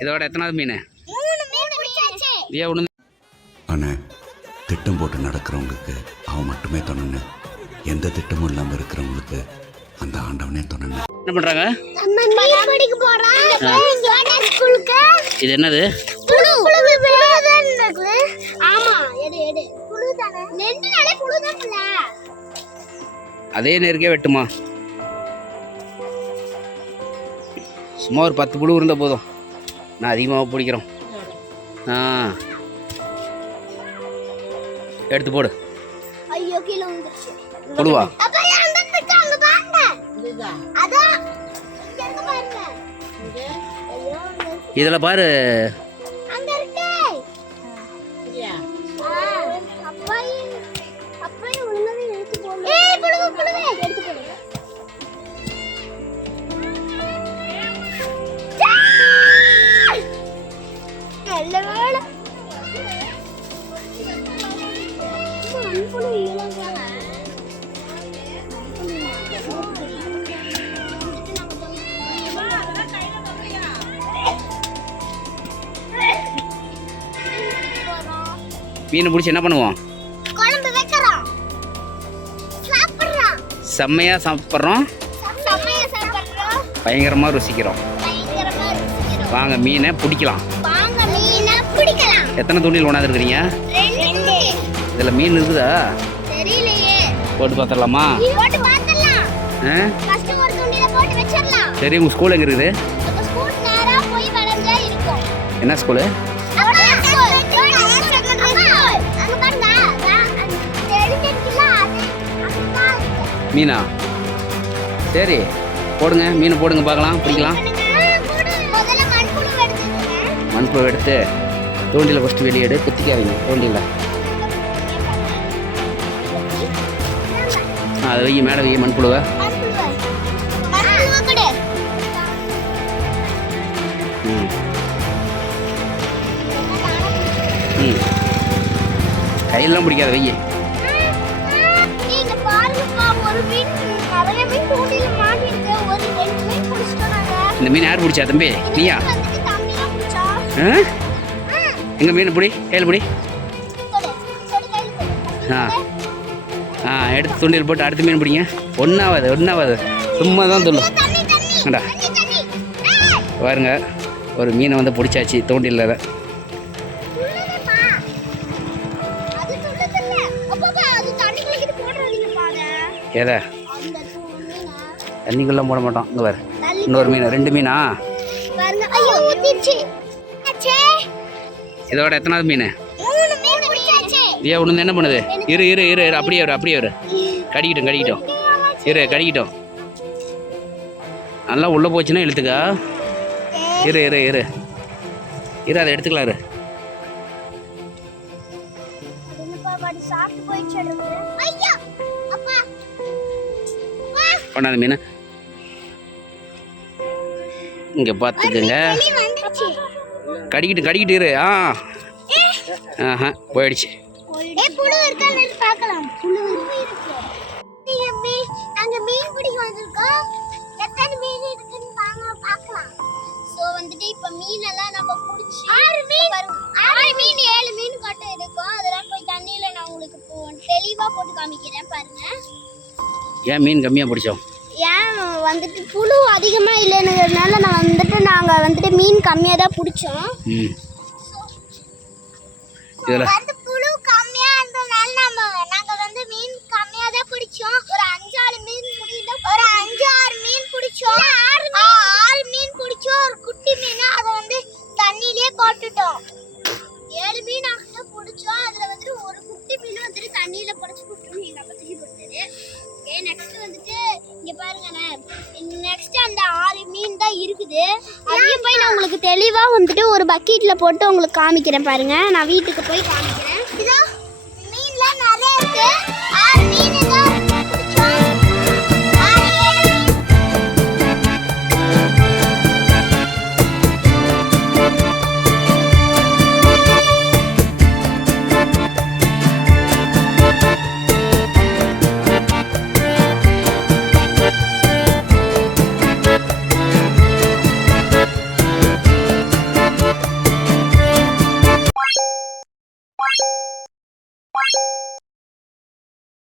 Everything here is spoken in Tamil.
இதோட எத்தனாவது மீன்? 3 மீன் பிடிச்சாச்சு. ஏன் ஒண்ணு அண்ணே, திட்டம் போட்டு நடக்கிறவங்களுக்கு அவன் மட்டுமே துணைன்னு, எந்த திட்டமும் இல்லாமல் இருக்கிறவங்களுக்கு அந்த ஆண்டவனே துணைன்னு. என்ன பண்றாங்க? நம்ம மீன் பிடிக்க போறோம் ஸ்கூலுக்கு. இது என்னது? புழு. புழுதான் இருக்கு. ஆமா, எடு புழு தானே. நெண்டுனாலே புழு தான்ல. அதே நேருக்கே வெட்டுமா? சும்மா ஒரு 10 புழு இருந்தால் போதும். நான் அதிகமாக பிடிக்கிறோம். எடுத்து போடு. ஐயோ, கீழே வந்துருச்சு. புழுவா? அப்பா அங்க இருக்கு, அங்க பாருங்க. இதுதான். அதான். இங்க பாருங்க. ஐயோ, இதுல பாரு. அங்க இருக்கு. சரியா? அப்பாய் உள்ளவே எடுத்து போடு. ஏய், புழு எடுத்து போடு. நல்ல வேளை. புழு இளங்கா. மீன் பிடிச்சி என்ன பண்ணுவோம்? குழம்பு வைக்கிறோம். சாப்பிடுறோம். செம்மையா சாப்பிட்றோம். பயங்கரமா ருசிக்கிறோம். வாங்க மீனை பிடிக்கலாம். எத்தனை தூண்டில் கொண்டாந்து இருக்கிறீங்க? 2. இதுல மீன் இருக்குதா? தெரியலையே. போட்டு பார்த்தலாமா? போட்டு பார்த்தலாம். ஃபர்ஸ்ட் ஒரு தூண்டில போட்டு வெச்சிரலாம். சரி, உங்க ஸ்கூல் எங்க இருக்குது? அந்த ஸ்கூல் நேரா போய் வளைஞ்சா இருக்கும். என்ன ஸ்கூல்? மீனா? சரி, போடுங்க. மீனை போடுங்க பார்க்கலாம், பிடிக்கலாம். மண்புழு எடுத்து தூண்டில ஃபஸ்ட்டு வெளியே எடு. குத்திக்காதீங்க தூண்டில. அதை வை, மேலே வை மண்புழுவை. கையெல்லாம் பிடிக்காத வை. இந்த மீன் யார் பிடிச்சா தம்பி? நீயா? எங்க மீன் பிடி, கையில் பிடி. எடுத்து தூண்டில் போட்டு அடுத்த மீன் பிடிங்க. ஒன்றாவது சும்மா தான் சொல்லும். ஏண்டா பாருங்க, ஒரு மீனை வந்து பிடிச்சாச்சு தூண்டில். எதை? தண்ணிக்குள்ளே போட மாட்டோம். இங்கே பாரு, இன்னொரு மீன். 2 மீனா? இதோட எத்தனாவது மீன்? 3 மீன் பிடிச்சாச்சு. ஏன் ஒன்று என்ன பண்ணுது? இரு அப்படியே வரு. கடிக்கிட்டோம். கடிக்கிட்டோம். நல்லா உள்ளே போச்சுன்னா இழுத்துக்கா. இரு அதை எடுத்துக்கலாம். கொண்டாந்து மீன் இங்கே பார்த்துக்குங்க. கடிக்கிட்டு இரு. போயிடுச்சு. இப்ப மீனெல்லாம் நம்ம பிடிச்சி 6 மீன் 7 மீன் கட்ட இருக்கும். அதெல்லாம் போய் தண்ணியில நான் உங்களுக்கு தெளிவா போட்டு காமிக்கிறேன் பாருங்க. ஏன் மீன் கம்மியாக பிடிச்சோம்? ஏன் வந்துட்டு புழு அதிகமாக இல்லைங்கிறதுனால நாங்கள் வந்துட்டு மீன் கம்மியாக தான் பிடிச்சோம். இதில் புழு கம்மியாக இருந்ததுனால நாங்கள் வந்து மீன் கம்மியாக தான் பிடிச்சோம். ஒரு 5-6 மீன் முடியல. ஒரு 5-6 மீன் பிடிச்சோம். 6 மீன் பிடிச்சோம். ஒரு குட்டி மீன் அதை வந்து தண்ணியிலே போட்டுட்டோம். 7 மீன் ஆகிட்ட பிடிச்சோம். அதில் வந்துட்டு ஒரு குட்டி மீன் வந்துட்டு தண்ணியில் பிடிச்சி விட்டுரும். எங்கள் அப்பா தூக்கி போட்டாரு. நெக்ஸ்ட் வந்துட்டு இங்க பாருங்க, நெக்ஸ்ட் அந்த 6 மீன் தான் இருக்குது. அதையும் போய் நான் உங்களுக்கு தெளிவா வந்துட்டு ஒரு பக்கெட்ல போட்டு உங்களுக்கு காமிக்கிறேன் பாருங்க. நான் வீட்டுக்கு போய் காமிக்கிறேன்.